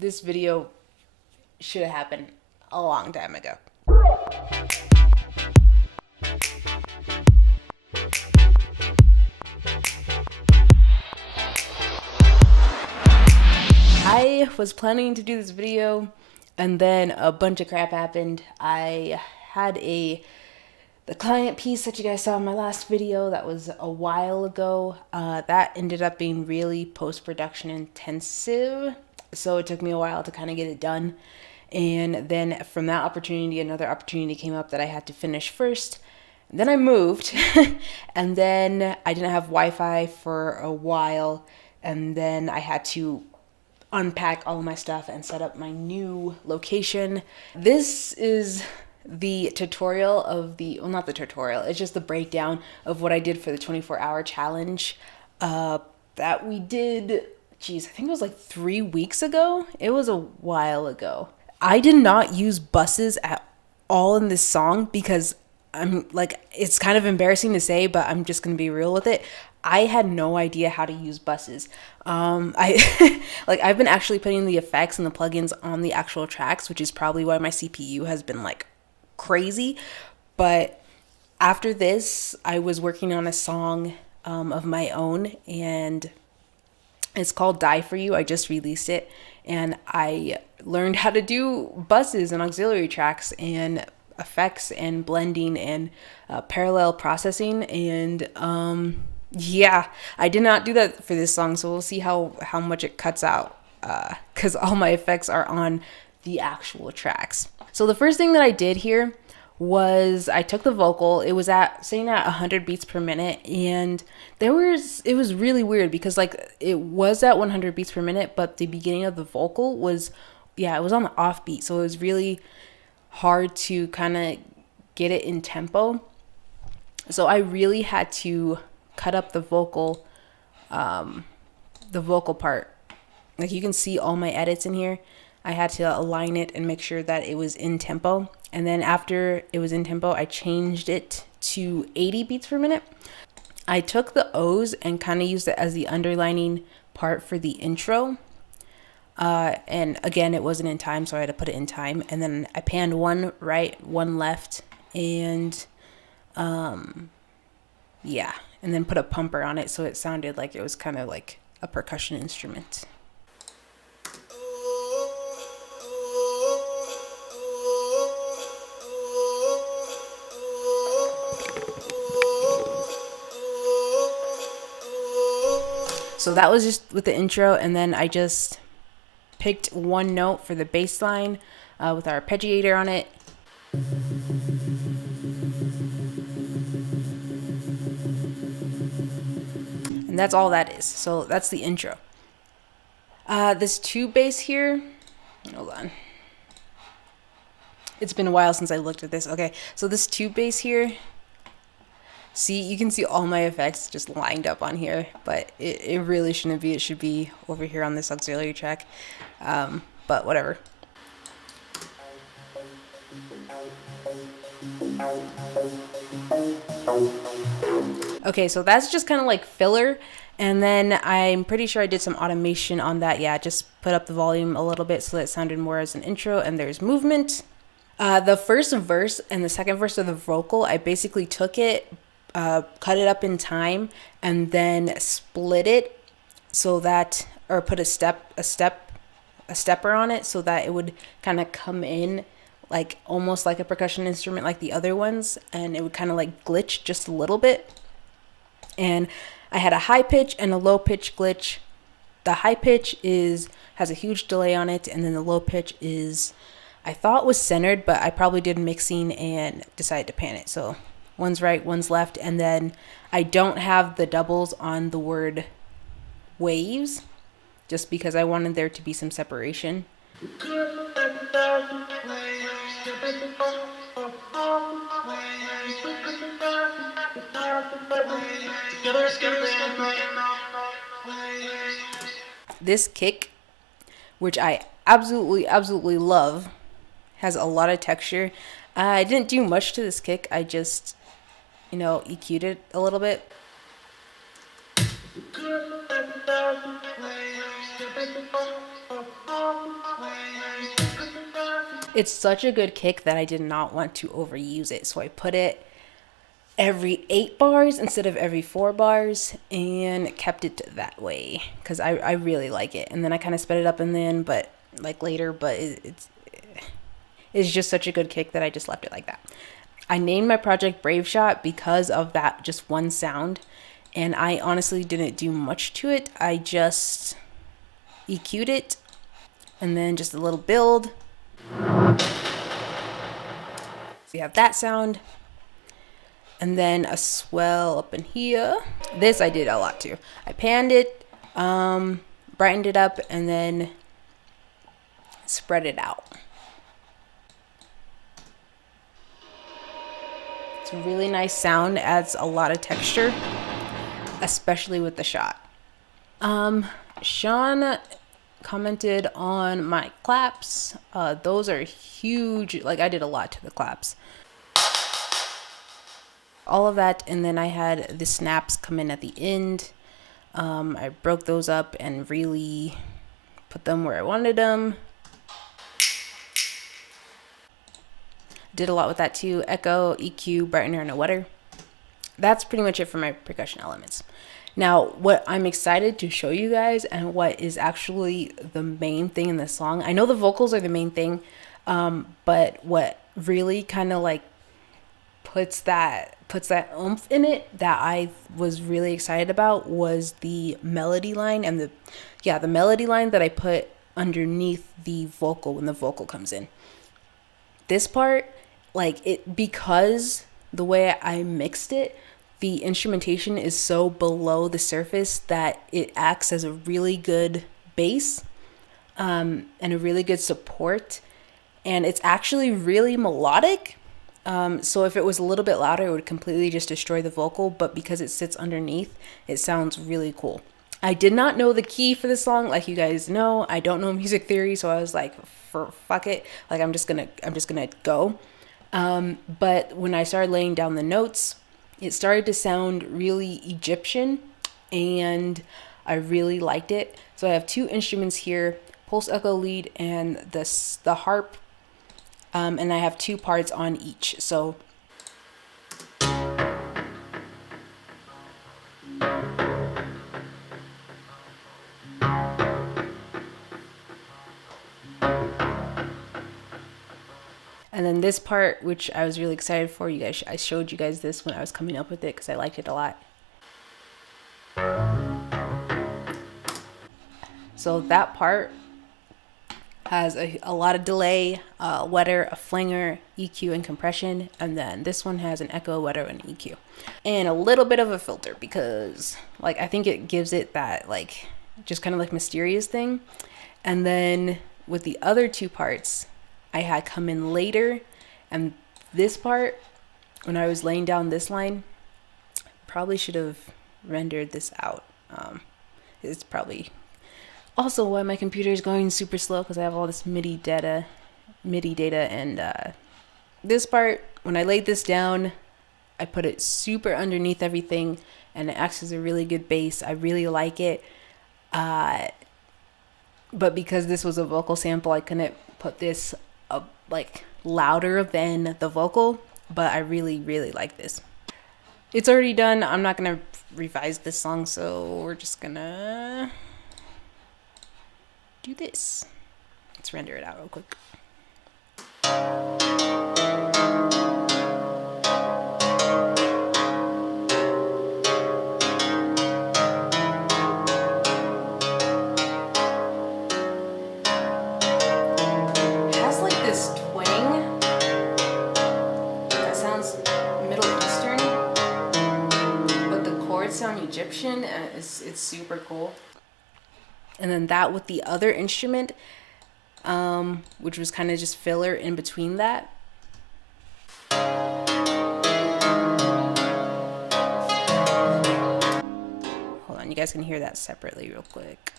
this video should have happened a long time ago. I was planning to do this video and then a bunch of crap happened. I had the client piece that you guys saw in my last video that was a while ago. That ended up being really post-production intensive, so it took me a while to kind of get it done. And then from that opportunity, another opportunity came up that I had to finish first. Then I moved and then I didn't have Wi-Fi for a while, and then I had to unpack all of my stuff and set up my new location. This is the tutorial of well, not the tutorial, it's just the breakdown of what I did for the 24-hour challenge that we did, geez, I think it was like 3 weeks ago. It was a while ago. I did not use buses at all in this song because I'm like, it's kind of embarrassing to say, but I'm just gonna be real with it. I had no idea how to use buses. I've been actually putting the effects and the plugins on the actual tracks, which is probably why my CPU has been like crazy. But after this, I was working on a song of my own, and it's called Die For You. I just released it, and I learned how to do buses and auxiliary tracks and effects and blending and parallel processing. And yeah, I did not do that for this song, so we'll see how much it cuts out, because all my effects are on the actual tracks. So the first thing that I did here was I took the vocal. It was sitting at 100 beats per minute, and it was really weird because like it was at 100 beats per minute, but the beginning of the vocal was, yeah, it was on the off beat, so it was really hard to kind of get it in tempo. So I really had to cut up the vocal part. Like you can see all my edits in here. I had to align it and make sure that it was in tempo. And then after it was in tempo, I changed it to 80 beats per minute. I took the O's and kind of used it as the underlining part for the intro. And again, it wasn't in time, so I had to put it in time. And then I panned one right, one left, and yeah, and then put a pumper on it so it sounded like it was kind of like a percussion instrument. So that was just with the intro, and then I just picked one note for the bass line with our arpeggiator on it. And that's all that is. So that's the intro. This tube bass here, hold on. It's been a while since I looked at this. Okay, so this tube bass here, see, you can see all my effects just lined up on here, but it really shouldn't be. It should be over here on this auxiliary track, but whatever. Okay, so that's just kind of like filler, and then I'm pretty sure I did some automation on that. Yeah, just put up the volume a little bit so that it sounded more as an intro, and there's movement. The first verse and the second verse of the vocal, I basically took it, cut it up in time, and then split it so that, or put a stepper on it so that it would kind of come in like almost like a percussion instrument like the other ones, and it would kind of like glitch just a little bit. And I had a high pitch and a low pitch glitch. The high pitch has a huge delay on it, and then the low pitch I thought was centered, but I probably did mixing and decided to pan it. So one's right, one's left, and then I don't have the doubles on the word waves just because I wanted there to be some separation. This kick, which I absolutely love, has a lot of texture. I didn't do much to this kick. I just, EQ'd it a little bit. It's such a good kick that I did not want to overuse it. So I put it every 8 bars instead of every 4 bars and kept it that way because I really like it. And then I kind of sped it up and then, but like later, but it's just such a good kick that I just left it like that. I named my project Brave Shot because of that just one sound. And I honestly didn't do much to it. I just EQ'd it and then just a little build. So you have that sound. And then a swell up in here. This I did a lot too. I panned it, brightened it up, and then spread it out. It's a really nice sound, adds a lot of texture, especially with the shot. Sean commented on my claps. Those are huge. Like I did a lot to the claps. All of that, and then I had the snaps come in at the end. I broke those up and really put them where I wanted them. Did a lot with that too. Echo, EQ, brightener, and a wetter. That's pretty much it for my percussion elements. Now, what I'm excited to show you guys and what is actually the main thing in this song. I know the vocals are the main thing, but what really kind of like puts that oomph in it that I was really excited about was the melody line and the melody line that I put underneath the vocal when the vocal comes in. This part, like it, because the way I mixed it, the instrumentation is so below the surface that it acts as a really good bass and a really good support, and it's actually really melodic. So if it was a little bit louder, it would completely just destroy the vocal, but because it sits underneath, it sounds really cool. I did not know the key for this song. Like you guys know, I don't know music theory, so I was like, fuck it. Like I'm just gonna go. But when I started laying down the notes, it started to sound really Egyptian, and I really liked it. So I have 2 instruments here, pulse echo lead and the harp. And I have 2 parts on each. So and then this part, which I was really excited for, you guys, I showed you guys this when I was coming up with it because I liked it a lot. So that part has a lot of delay, wetter, a flanger, EQ, and compression. And then this one has an echo, wetter, and EQ. And a little bit of a filter because like I think it gives it that like just kind of like mysterious thing. And then with the other 2 parts, I had come in later. And this part, when I was laying down this line, probably should have rendered this out. It's probably also why my computer is going super slow because I have all this MIDI data, and this part, when I laid this down, I put it super underneath everything, and it acts as a really good bass. I really like it, but because this was a vocal sample, I couldn't put this up like louder than the vocal, but I really like this. It's already done. I'm not gonna revise this song, so we're just gonna do this. Let's render it out real quick. It has like this twang that sounds Middle Eastern, but the chords sound Egyptian, and it's super cool. And then that with the other instrument, which was kind of just filler in between that. Hold on, you guys can hear that separately real quick.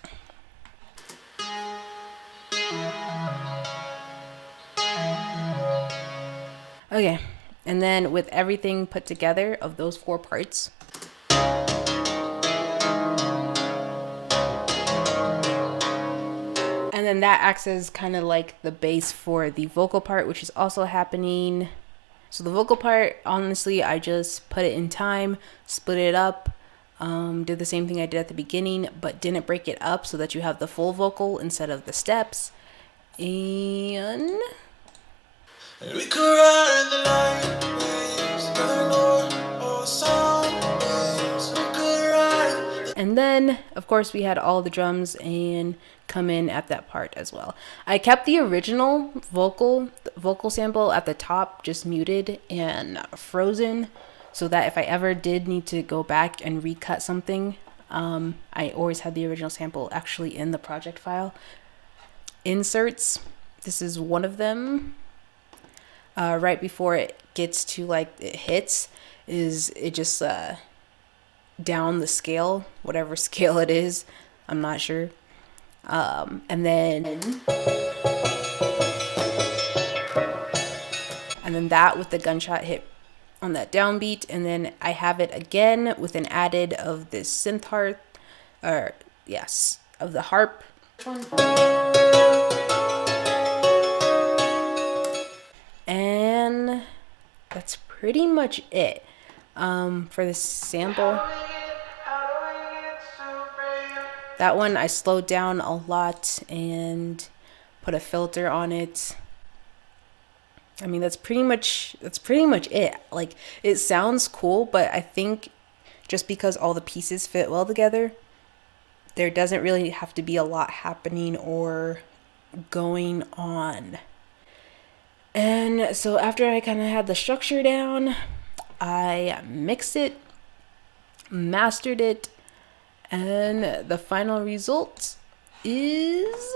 Okay, and then with everything put together of those 4 parts, and then and that acts as kind of like the base for the vocal part, which is also happening. So the vocal part, honestly, I just put it in time, split it up, did the same thing I did at the beginning, but didn't break it up so that you have the full vocal instead of the steps. And we could ride the light waves, and then, of course, we had all the drums and come in at that part as well. I kept the original vocal sample at the top, just muted and frozen, so that if I ever did need to go back and recut something, I always had the original sample actually in the project file. Inserts, this is one of them. Right before it gets to like it hits, is it just down the scale, whatever scale it is, I'm not sure. And then that with the gunshot hit on that downbeat, and then I have it again with an added of this synth harp, or yes, of the harp. And that's pretty much it for this sample. That one I slowed down a lot and put a filter on it. I mean, that's pretty much it. Like, it sounds cool, but I think just because all the pieces fit well together, there doesn't really have to be a lot happening or going on. And so after I kind of had the structure down, I mixed it, mastered it, and the final result is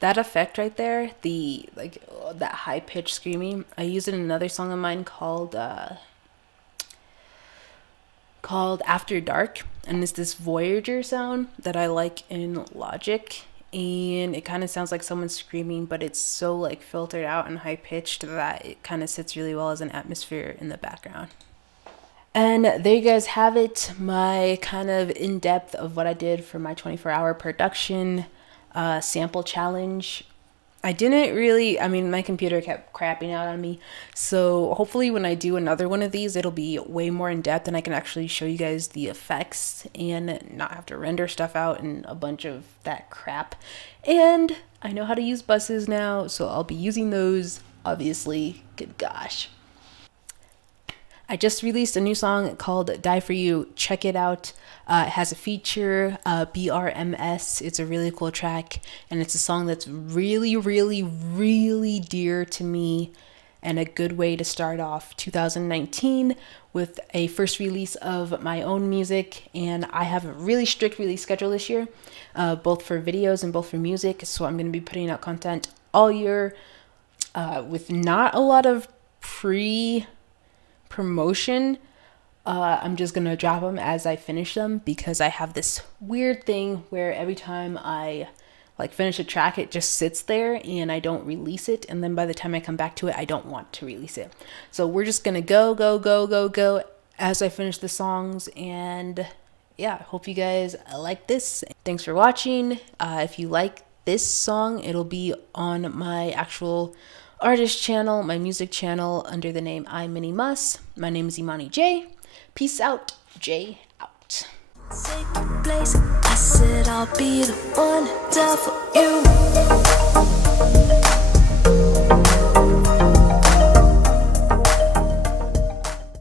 that effect right there, the like that high pitched screaming. I use it in another song of mine called After Dark, and it's this Voyager sound that I like in Logic, and it kind of sounds like someone screaming, but it's so like filtered out and high pitched that it kind of sits really well as an atmosphere in the background. And there you guys have it, my kind of in-depth of what I did for my 24-hour production sample challenge. I didn't really, I mean, my computer kept crapping out on me, so hopefully when I do another one of these, it'll be way more in depth and I can actually show you guys the effects and not have to render stuff out and a bunch of that crap. And I know how to use buses now, so I'll be using those obviously. Good gosh. I just released a new song called Die For You. Check it out. It has a feature, BRMS. It's a really cool track, and it's a song that's really, really, really dear to me, and a good way to start off 2019 with a first release of my own music. And I have a really strict release schedule this year, both for videos and both for music. So I'm going to be putting out content all year with not a lot of promotion. I'm just gonna drop them as I finish them, because I have this weird thing where every time I like finish a track, it just sits there and I don't release it, and then by the time I come back to it, I don't want to release it. So we're just gonna go as I finish the songs. And yeah, I hope you guys like this. Thanks for watching. If you like this song, it'll be on my actual artist channel, my music channel, under the name M.I.A. My name is M.I.A. Peace out. J out. Take your place. I said I'll be the one there for you.